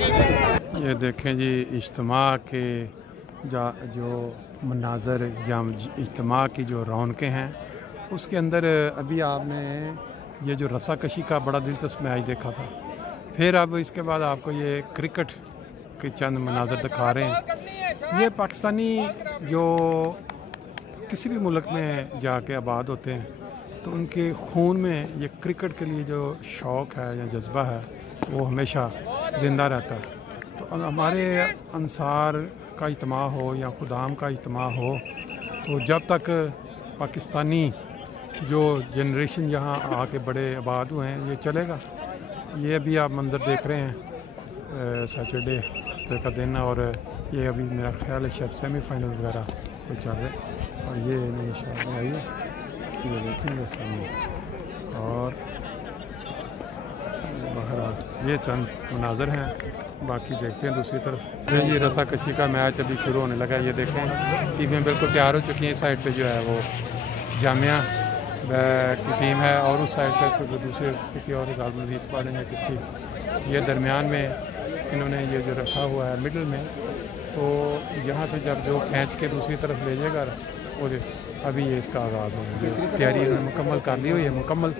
ये देखें जी इज्तिमा के जो मनाज़र या इज्तिमा की जो रौनकें हैं उसके अंदर अभी आपने ये जो रस्साकशी का बड़ा दिलचस्प मैच देखा था। फिर अब इसके बाद आपको ये क्रिकेट के चंद मनाज़र दिखा रहे हैं। ये पाकिस्तानी जो किसी भी मुल्क में जाके आबाद होते हैं तो उनके खून में ये क्रिकेट के लिए जो शौक़ है या जज्बा है वो हमेशा ज़िंदा रहता है। तो हमारे अंसार का इज्तिमा हो या खुदाम का इज्तिमा हो तो जब तक पाकिस्तानी जो जनरेशन यहाँ आके बड़े आबाद हुए हैं ये चलेगा। ये अभी आप मंज़र देख रहे हैं सैटरडे का दिन और ये अभी मेरा ख्याल है शायद सेमीफाइनल वगैरह कोई चल रहे और ये इंशाअल्लाह आइए ये देखेंगे सामने। और बहरहाल ये चंद मनाज़र हैं, बाकी देखते हैं दूसरी तरफ। ये जी रस्साकशी का मैच अभी शुरू होने लगा। ये देखें टीमें बिल्कुल तैयार हो चुकी हैं। इस साइड पे जो है वो जामिया की टीम है और उस साइड पे दूसरे किसी और गालमदीस वाले या किसकी ये दरमियान में इन्होंने ये जो रखा हुआ है मिडल में, तो यहाँ से जब जो खींच के दूसरी तरफ ले जाएगा वो अभी ये इसका आगाज़ होगा। तैयारी इन्होंने मुकम्मल कर ली हुई है, मुकम्मल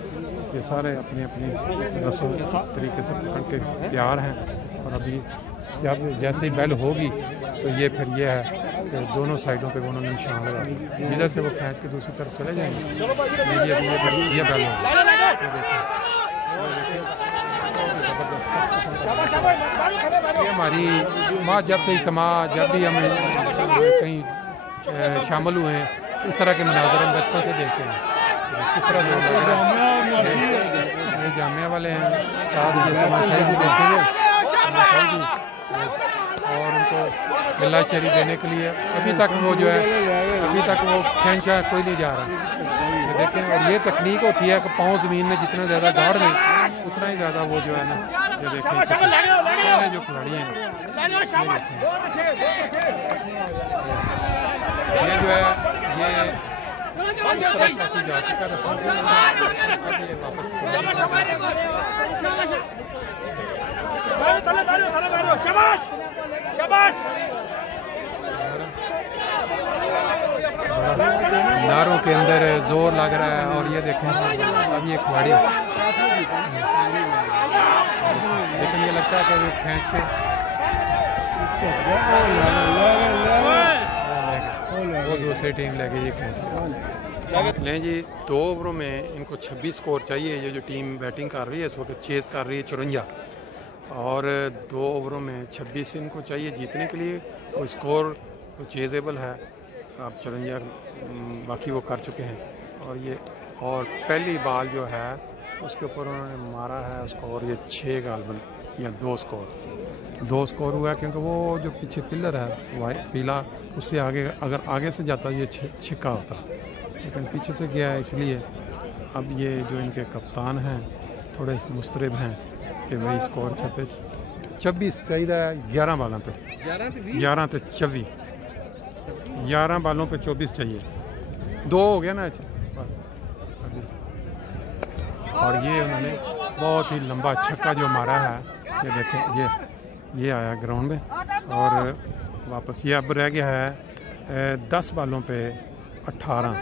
ये सारे अपनी अपनी रस्सों तरीके से पकड़ के तैयार हैं। और अभी जब जैसे ही बेल होगी तो ये फिर ये है कि दोनों साइडों पे उन्होंने निशान लगा, इधर से वो खींच के दूसरी तरफ चले जाएंगे। ये बेल ये हमारी माँ जब से इज्तिमा जब भी हम कहीं शामिल हुए हैं इस तरह के मनाज़र हम बचपन से देखते हैं किस तरह ये जामिया वाले हैं साथ भी देखेंगे और उनको गला चेरी देने के लिए अभी तक वो जो है अभी तक वो खींचा कोई नहीं जा रहा। ये देखें और ये तकनीक होती है कि पाँव ज़मीन में जितना ज़्यादा गाड़ में उतना ही ज़्यादा वो जो है ना ये देखें जो खिलाड़ी हैं ये जो है ये जा चुका है वापस नारों के अंदर जोर लग रहा है। और ये देखें अब ये खिलाड़ी लेकिन ये लगता है कि वो खींच के वो दूसरी टीम ले गई ये खींच लें जी। 2 ओवरों में इनको 26 स्कोर चाहिए। ये जो टीम बैटिंग कर रही है इस वक्त चेस कर रही है 54 और 2 ओवरों में 26 इनको चाहिए जीतने के लिए। वो स्कोर तो चेजेबल है, अब 54 बाकी वो कर चुके हैं। और ये और पहली बॉल जो है उसके ऊपर उन्होंने मारा है उसको और ये 6 गालबन या 2 स्कोर हुआ है क्योंकि वो जो पीछे पिलर है वाइट पीला उससे आगे अगर आगे से जाता ये छिक्का होता, लेकिन पीछे से गया है इसलिए अब ये जो इनके कप्तान हैं थोड़े मुस्तरब हैं कि भाई स्कोर 26 चाहिए 11 बालों पे 11 तो 24 11 बालों पे 24 चाहिए। 2 हो गया ना और ये उन्होंने बहुत ही लंबा छक्का जो मारा है ये देखें ये आया ग्राउंड में और वापस ये अब रह गया है 10 बालों पे 18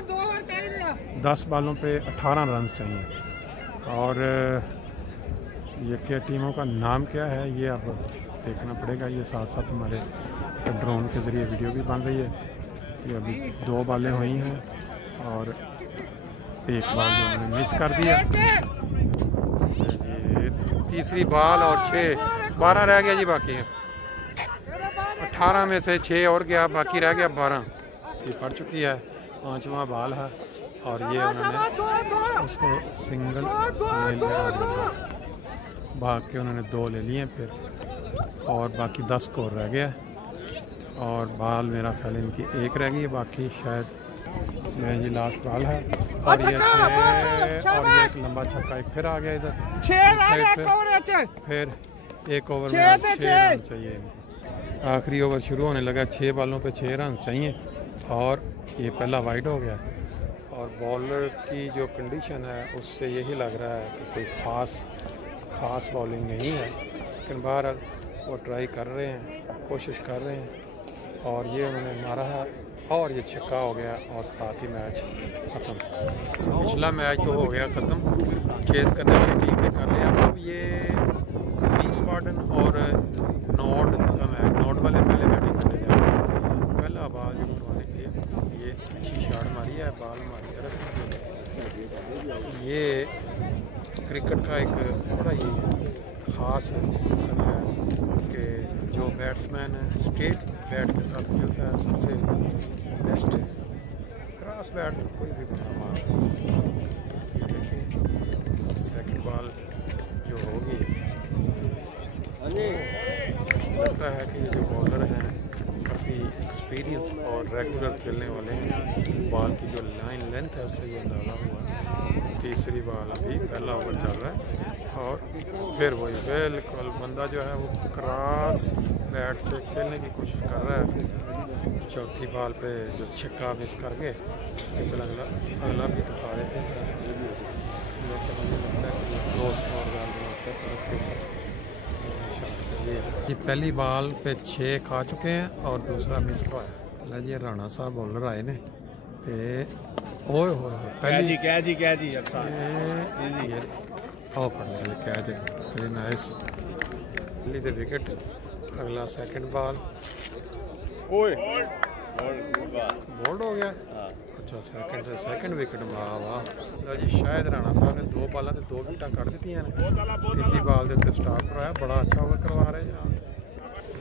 रन चाहिए। और ये क्या टीमों का नाम क्या है ये अब देखना पड़ेगा। ये साथ साथ हमारे ड्रोन के ज़रिए वीडियो भी बन रही है। ये अभी 2 बालें हुई हैं और 1 बाल जो उन्होंने मिस कर दिया। ये तीसरी बॉल और 12 रह गया जी बाकी है 18 में से 6 और गया बाकी रह गया 12। ये पड़ चुकी है 5वां बॉल है और ये उन्होंने उसको सिंगल ले लिया भाग के उन्होंने 2 ले लिए फिर और बाकी 10 स्कोर रह गया और बॉल मेरा ख्याल इनकी 1 रह गई है बाकी शायद ये जी लास्ट बॉल है। और ये एक लंबा छक्का एक फिर आ गया इधर फिर 1 ओवर में 6 रन चाहिए। आखिरी ओवर शुरू होने लगा 6 बालों पे 6 रन चाहिए और ये पहला वाइड हो गया। और बॉलर की जो कंडीशन है उससे यही लग रहा है कि कोई ख़ास बॉलिंग नहीं है, लेकिन बहरहाल वो ट्राई कर रहे हैं, कोशिश कर रहे हैं, और ये उन्होंने मारा है और ये छक्का हो गया और साथ ही मैच ख़त्म। पिछला मैच तो हो गया ख़त्म, चेज़ करने वाली टीम ने कर लिया। अब ये वीसबाडन और नॉर्ड का मैच, नॉर्ड वाले पहले बैटिंग करने जा रहे हैं। पहला बॉल जो करवाने के लिए ये अच्छी शॉट मारी है, बॉल हमारी तरफ। ये क्रिकेट का एक बड़ा ही ख़ास किस्म है कि जो बैट्समैन स्ट्रेट बैट के साथ खेलता है सबसे बेस्ट है। क्रॉस बैट तो कोई भी बंदा मार सकता है। देखिए सेकंड बॉल जो होगी, लगता है कि ये जो बॉलर हैं काफ़ी एक्सपीरियंस और रेगुलर खेलने वाले हैं। बॉल की जो लाइन लेंथ है उससे ये अंदाज़ा हुआ। तीसरी बॉल अभी पहला ओवर चल रहा है और फिर वही बिल्कुल बंदा जो है वो क्रॉस बैट से खेलने की कोशिश कर रहा है। चौथी बॉल पे जो छक्का मिस करके चल अगला भी दिखा देते हैं। लेकिन मुझे लगता है कि दो स्कोर ये पहली बॉल पे 6 खा चुके हैं और दूसरा मिस हुआ है। जी राणा साहब बॉलर आए ने ते ओए होए पहली क्या जी easy of catch very nice. पहली ते विकेट, अगला सेकंड बॉल ओए बोल्ड हो गया। अच्छा सेकंड विकेट, वाह वाह। लो जी शायद राणा साहब ने 2 बालों से 2 विकेट कट दी हैं। तीजी बॉल के उत्ते स्टाप करवाया, बड़ा अच्छा ओवर करवा रहे जनाब।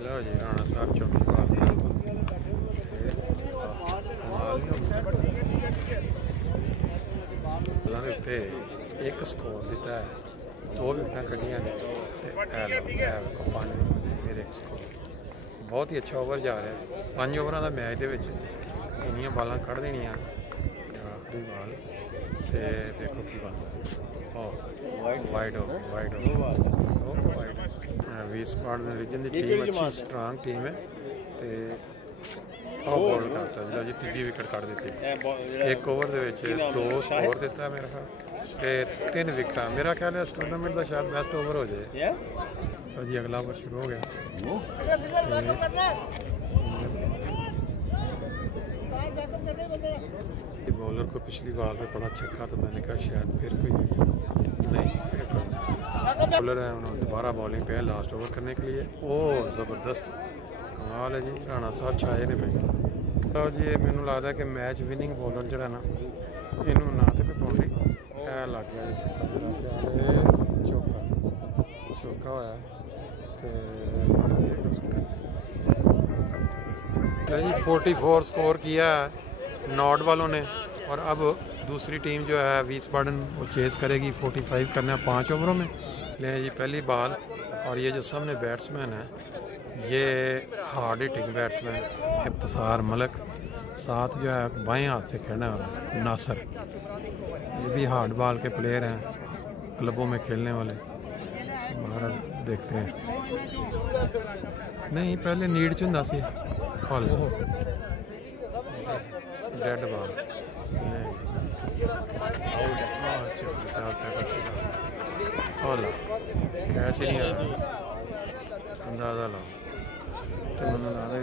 लो जी राणा साहब चौथी बॉल उत्ते एक स्कोर दिता है, 2 विकेट कटिया ने 5 फिर एक स्कोर। बहुत ही अच्छा ओवर जा रहा है। 5 ओवरों का मैच के इनिया बालां कढ़ देनिया। आखिरी बॉल ते देखो की बात वाइड हो वीसबाडन रीजन की टीम अच्छी स्ट्रांग टीम है ते बॉल करता जी तीजी विकेट कट दी। एक ओवर के 2 स्कोर दिता मेरा ख्याल ते 3 विकेट। मेरा ख्याल है इस टूर्नामेंट का शायद बेस्ट ओवर हो जाए। तो जी अगला ओवर शुरू हो गया। बॉलर को पिछली बॉल पे बड़ा छक्का, तो मैंने कहा शायद फिर कोई नहीं बॉलर है, उन्होंने दोबारा बॉलिंग पे लास्ट ओवर करने के लिए। ओह ज़बरदस्त कमाल है जी, राणा साहब छाए ने पे। तो जी मैनू लगता है कि मैच विनिंग बॉलर जरा ना इनू ना तो बाउंड्री लग गया चौका होया जी। 44 स्कोर किया है नॉर्ड वालों ने, और अब दूसरी टीम जो है वीसबाडन वो चेज़ करेगी। 45 करना है 5 ओवरों में। ले जी पहली बॉल, और ये जो सामने बैट्समैन है ये हार्ड हिटिंग बैट्समैन इब्तिसार मलिक, साथ जो है बाएं हाथ से खेलने वाला नासिर, ये भी हार्ड बॉल के प्लेयर हैं, क्लबों में खेलने वाले। हमारा देखते हैं नहीं पहले नीड च हुंदा सी डेड बॉल कैच ही नहीं आ रहा। अंदाजा लाओ तो मैंने लगा